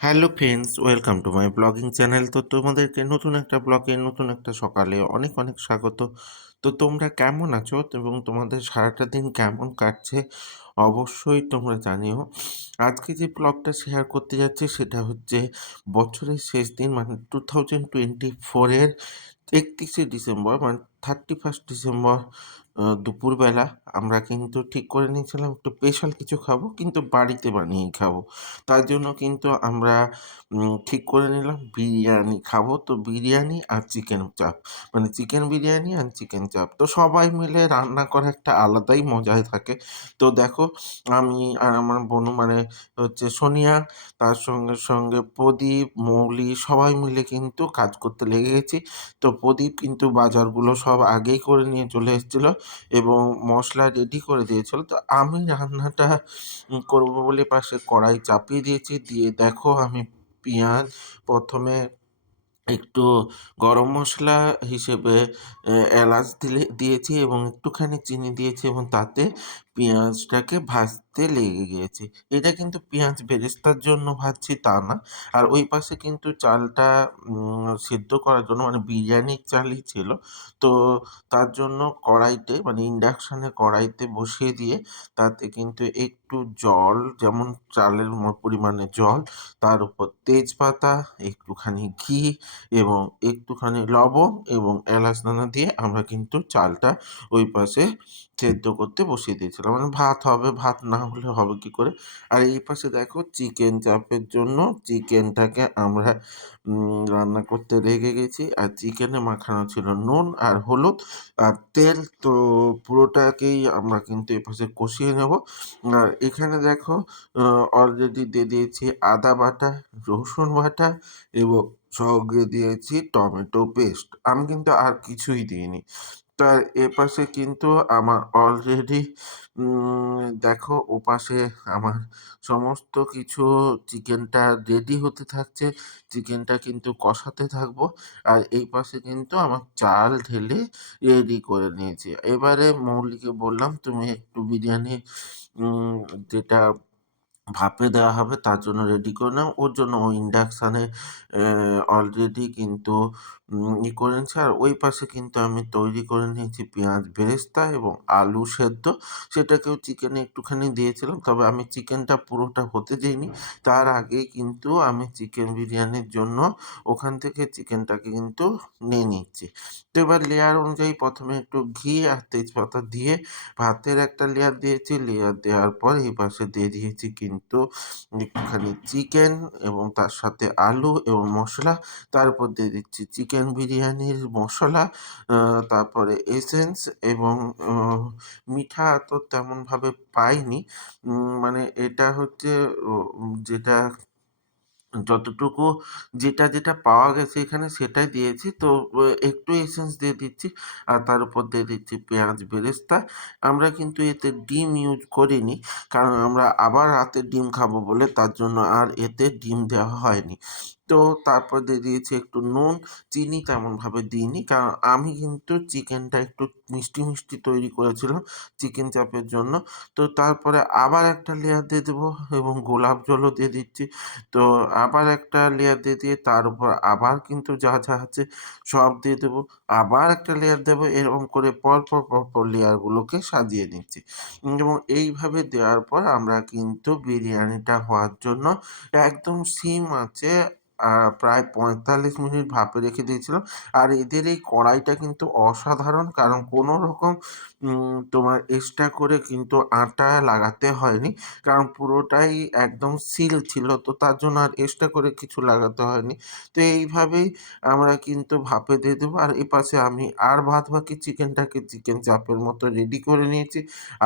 Hello friends, welcome to my blogging channel. তো তোমাদেরকে নতুন একটা ব্লগে নতুন একটা সকালে অনেক অনেক স্বাগত। তো তোমরা কেমন আছো এবং তোমাদের সারাটা দিন কেমন কাটছে অবশ্যই তোমরা জানিও। আজকে যে ব্লগটা শেয়ার করতে যাচ্ছি সেটা হচ্ছে বছরের শেষ দিন মানে টু থাউজেন্ড টোয়েন্টি ফোরের একত্রিশে ডিসেম্বর মানে থার্টি ফার্স্ট ডিসেম্বর দুপুরবেলা আমরা কিন্তু ঠিক করে নিয়েছিলাম একটু স্পেশাল কিছু খাব, কিন্তু বাড়িতে বানিয়ে খাব। তার জন্য কিন্তু আমরা ঠিক করে নিলাম বিরিয়ানি খাব। তো বিরিয়ানি আর চিকেন চাপ মানে চিকেন বিরিয়ানি আর চিকেন চাপ তো সবাই মিলে রান্না করা একটা আলাদাই মজায় থাকে। তো দেখো, আমি আর আমার বোনু মানে হচ্ছে সোনিয়া, তার সঙ্গে সঙ্গে প্রদীপ, মৌলি সবাই মিলে কিন্তু কাজ করতে লেগে গেছি তো প্রদীপ কিন্তু বাজারগুলো সব আগেই করে নিয়ে চলে এসেছিল। এবং মশলা রেডি করে দিয়েছিল। তো আমি রান্নাটা করব বলে পাশে কড়াই চাপিয়ে দিয়েছি। দিয়ে দেখো আমি পেঁয়াজ প্রথমে একটু গরম মশলা হিসেবে এলাচ দিলে, দিয়েছি এবং একটুখানি চিনি দিয়েছি এবং তাতে পেঁয়াজটাকে ভাজতে লেগে গিয়েছে এটা কিন্তু পেঁয়াজ বেরেস্তার জন্য ভাজছি তা না। আর ওই পাশে কিন্তু চালটা সেদ্ধ করার জন্য মানে বিরিয়ানির চালই ছিল। তো তার জন্য কড়াইতে মানে ইন্ডাকশানে কড়াইতে বসিয়ে দিয়ে তাতে কিন্তু একটু জল, যেমন চালের পরিমাণে জল, তার উপর তেজপাতা, একটুখানি ঘি এবং একটুখানি লবণ এবং এলাচ দানা দিয়ে আমরা কিন্তু চালটা ওই পাশে সেদ্ধ করতে বসিয়ে দিয়েছিলাম। মানে ভাত হবে, ভাত না হলে হবে কী করে? আর এই পাশে দেখো চিকেন চাপের জন্য চিকেনটাকে আমরা রান্না করতে রেগে গেছি। আর চিকেনে মাখানো ছিল নুন আর হলুদ আর তেল। তো পুরোটাকেই আমরা কিন্তু এপাশে কষিয়ে নেব। আর এখানে দেখো অলরেডি দিয়ে দিয়েছি আদা বাটা, রসুন বাটা এবং সঙ্গে দিয়েছি টমেটো পেস্ট আমি কিন্তু আর কিছুই দিইনি। তার এপাশে কিন্তু আমার অলরেডি দেখো ওপাশে আমার সমস্ত কিছু চিকেনটা রেডি হতে থাকছে। চিকেনটা কিন্তু কষাতে থাকব। আর এই পাশে কিন্তু আমার চাল ঢেলে রেডি করে নিয়েছি। এবারে মৌলিকে বললাম, তুমি একটু বিরিয়ানি যেটা ভাপে দেওয়া হবে, তার জন্য রেডি করে নাও। ওর জন্য ও ইন্ডাকশানে অলরেডি কিন্তু ই করে নিচ্ছে। আর ওই পাশে কিন্তু আমি তৈরি করে নিয়েছি পেঁয়াজ বেরেস্তা এবং আলু সেদ্ধ। সেটাকেও চিকেনে একটুখানি দিয়েছিলাম, তবে আমি চিকেনটা পুরোটা হতে দিইনি। তার আগেই কিন্তু আমি চিকেন বিরিয়ানির জন্য ওখান থেকে চিকেনটাকে কিন্তু নিয়ে নিচ্ছি। তো এবার লেয়ার অনুযায়ী প্রথমে একটু ঘি আর তেজপাতা দিয়ে ভাতের একটা লেয়ার দিয়েছি। লেয়ার দেওয়ার পর এই পাশে দিয়ে দিয়েছি কিন্তু একটুখানি চিকেন এবং তার সাথে আলু এবং মশলা। তারপর দিয়ে দিচ্ছি চিকেন বিরিয়ানির মশলা তারপরে এসেন্স এবং মিঠা তো তেমনভাবে পাইনি। মানে এটা হচ্ছে যেটা যতটুকু যেটা, যেটা পাওয়া গেছে এখানে সেটাই দিয়েছি। তো একটু এসেন্স দিয়ে দিচ্ছি। আর তার উপর দিয়ে দিচ্ছি পেঁয়াজ বেরেস্তা। আমরা কিন্তু এতে ডিম ইউজ করিনি। কারণ আমরা আবার রাতে ডিম খাব বলে তার জন্য আর এতে ডিম দেওয়া হয়নি। তো তারপর দিয়ে দিয়েছি একটু নুন, চিনি তেমনভাবে দিইনি। কারণ আমি কিন্তু চিকেনটা একটু মিষ্টি, মিষ্টি তৈরি করেছিলাম চিকেন চাপের জন্য। তো তারপরে আবার একটা লেয়ার দিয়ে দেবো এবং গোলাপ জলও দিয়ে দিচ্ছি। তো আবার একটা লেয়ার দিয়ে দিয়ে তার উপর আবার কিন্তু যা, যা আছে সব দিয়ে দেবো। আবার একটা লেয়ার দেবো এরকম করে পরপর, পরপর লেয়ারগুলোকে সাজিয়ে নিচ্ছি। এবং এইভাবে দেওয়ার পর আমরা কিন্তু বিরিয়ানিটা হওয়ার জন্য একদম সিম আঁচে প্রায় পঁয়তাল্লিশ মিনিট ভাপে রেখে দিয়েছিলাম আর এদের এই কড়াইটা কিন্তু অসাধারণ, কারণ কোনো রকম তোমার এক্সট্রা করে কিন্তু আটা লাগাতে হয়নি, কারণ পুরোটাই একদম সিল ছিল, তো তার জন্য আর এক্সট্রা করে কিছু লাগাতে হয়নি। তো এইভাবেই আমরা কিন্তু ভাপে দিয়ে দেবো। আর এপাশে আমি আর ভাত বাকি চিকেনটাকে চিকেন চাপের মতো রেডি করে নিয়েছি।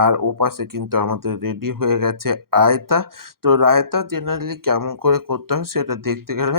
আর ওপাশে কিন্তু আমাদের রেডি হয়ে গেছে আয়তা তো রায়তা জেনারেলি কেমন করে করতে হয় সেটা দেখতে গেলে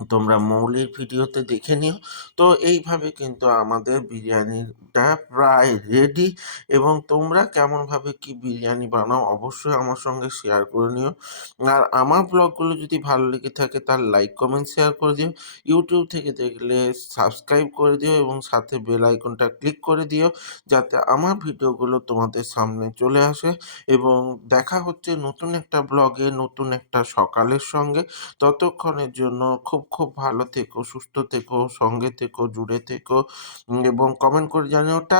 তোমরা মৌলির ভিডিওতে দেখে নিও। তো এইভাবে কিন্তু আমাদের বিরিয়ানিটা প্রায় রেডি এবং তোমরা কেমনভাবে কি বিরিয়ানি বানাও অবশ্যই আমার সঙ্গে শেয়ার করে নিও। আর আমার ব্লগগুলো যদি ভালো লেগে থাকে তার লাইক, কমেন্ট, শেয়ার করে দিও। ইউটিউব থেকে দেখলে সাবস্ক্রাইব করে দিও এবং সাথে বেল আইকনটা ক্লিক করে দিও যাতে আমার ভিডিওগুলো তোমাদের সামনে চলে আসে এবং দেখা হচ্ছে নতুন একটা ব্লগে, নতুন একটা সকালের সঙ্গে। ততক্ষণের জন্য খুব, খুব ভালো থেকো, সুস্থ থেকো, সঙ্গে থেকো, জুড়ে থেকো এবং কমেন্ট করে জানিও টা